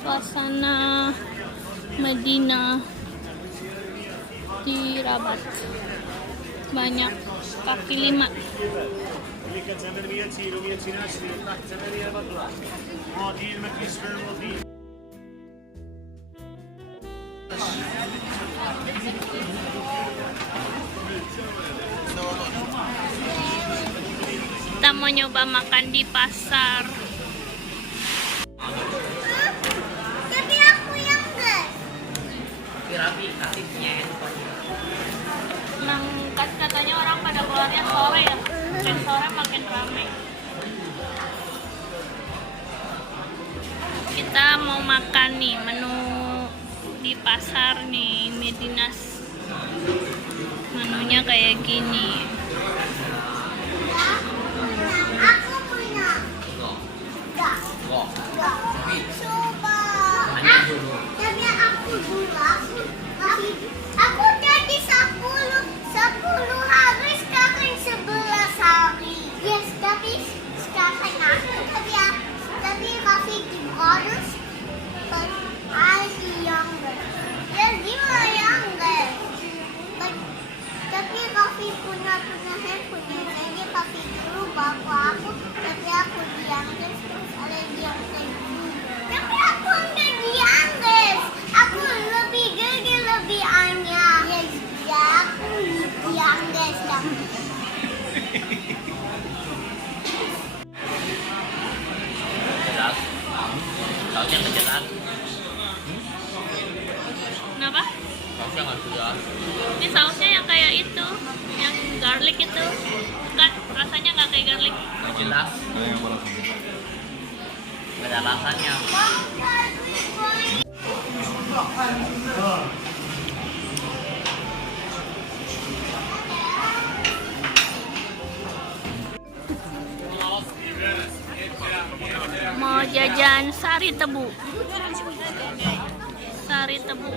suasana Madinah di Rabat. Banyak kaki lima. Kita mau nyoba makan di pasar. Tapi aku yang gas. Rapi aktifnya Katanya orang pada keluarnya sore ya. Dan sore makin ramai. Kita mau makan nih menu di pasar nih, Medinas. Menunya kayak gini. Aku punya. Enggak. Coba. Tapi aku dulu. Aku tadi 10 hari sekarang 11 hari. Yes, tapi sekarang tapi Rafi brothers, but I the youngest. Yes, you are youngest. Tapi Rafi punya handphone, jadi Rafi dulu baru aku, tapi aku the youngest, terus ada the youngest dulu. Tapi aku enggak the youngest. Aku lebih gede, lebih anyar. Yes, ya aku the youngest lah. jelas sausnya nggak jelas Kenapa? sausnya nggak jelas Ini sausnya yang kayak itu, yang garlic itu. Bukan, rasanya nggak kayak garlic. nggak jelas nggak ada rasanya Mau jajan sari tebu. Sari tebu.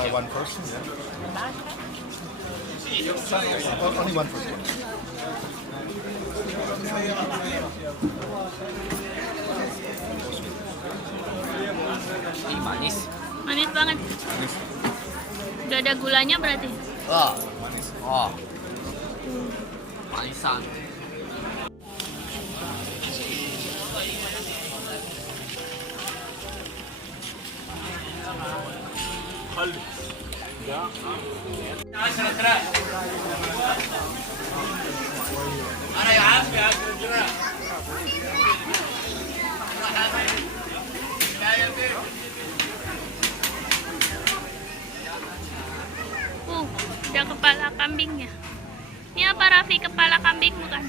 By one person, yeah. Only one person. ini manis Manis banget. Gak ada gulanya berarti. oh manisan Ada kepala kambingnya. Ini apa, Raffi? Kepala kambing bukan?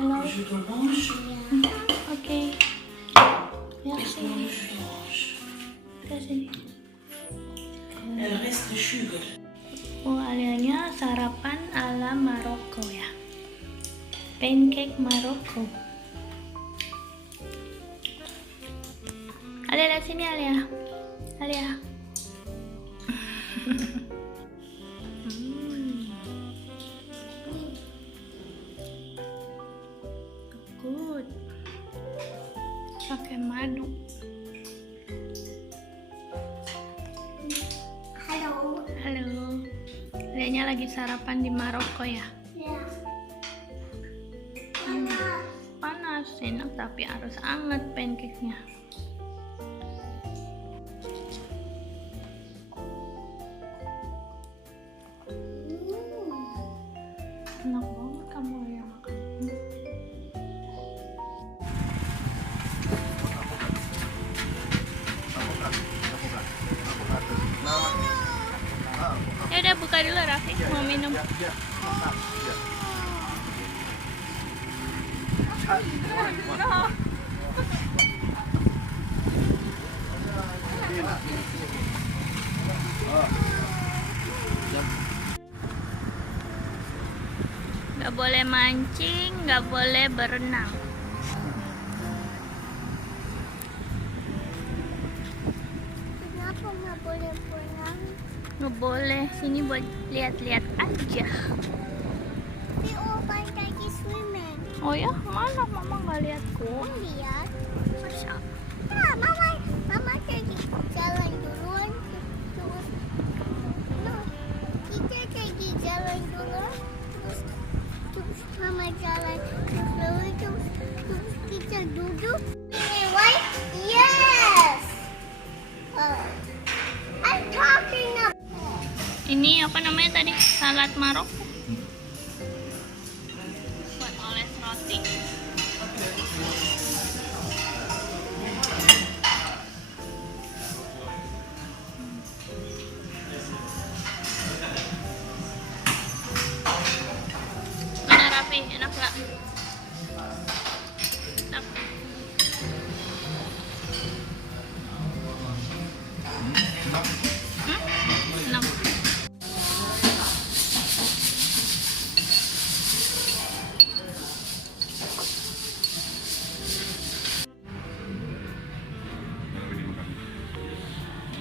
Hello. Oke. Merci. Kasih. Alianya sarapan ala Maroko ya. Pancake Maroko. Alia lihat sini Alia. Alia. Good. pakai madu. Halo. Halo. Adanya lagi sarapan di Maroko ya? Ya. Panas. Panas, enak tapi harus anget pancake-nya. Enak banget kamu yang makan. Ya udah buka dulu Raffi, mau minum. Nggak boleh mancing, nggak boleh berenang. Kenapa nggak boleh pulang? Nggak boleh, sini buat lihat-lihat aja. Tapi Opan lagi swimming. Oh ya, mana mama nggak lihat kok. Lihat. Masa? Nah, mama lagi jalan duluan terus. No, kita lagi jalan duluan terus mama jalan terus kita duduk. Why? Yes. I'm talking about. Ini apa namanya tadi? Salad Maroko. Buat oles roti. Mana Raffi? Enak nggak? Enak. Enak.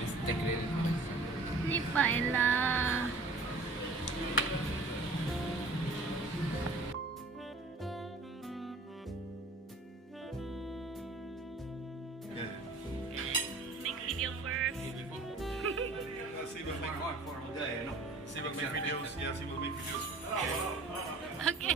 Steak grill. Ini paella. Make video first. See, we'll make See, we'll make videos. Yeah, see, we'll make videos. Okay.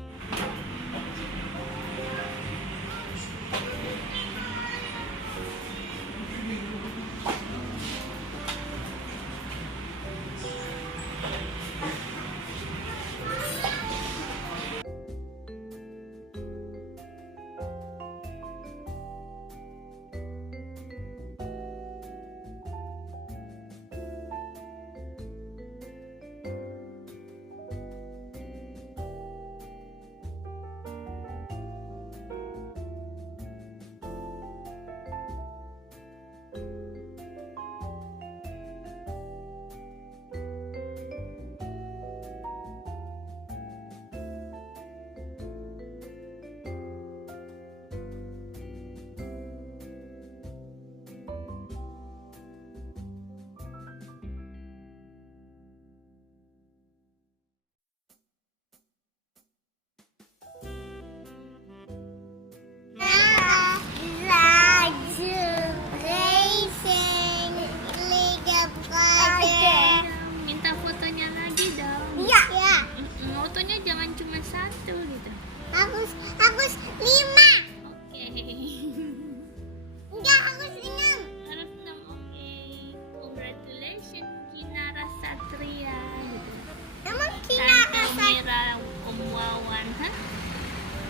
Minta fotonya lagi dong. Iya. Ya. Fotonya jangan cuma satu gitu. Harus 5. Oke. Enggak, harus 6. Harus 6. Oke. Congratulations Kinara Satria gitu. Emang kita Tante rasa Mira Om Wawan, hah?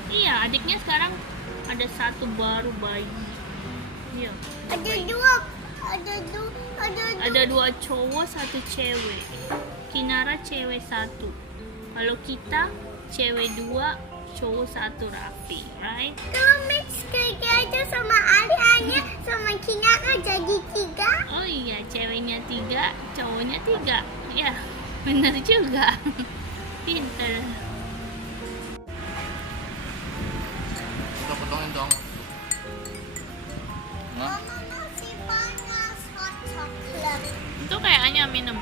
Iya, adiknya sekarang ada satu baru bayi. Iya. Ada dua cowok, satu cewek. Kinara cewek 1. Kalau kita cewek 2, cowok 1 Raffi, right? Kalau mix kayak aja sama adiknya sama Kinara jadi 3. Oh iya, ceweknya 3, cowoknya 3. Ya, bener juga. Pinter. Kita potongin dong. Hah? Mama masih panas hot chocolate. Itu kayaknya minum.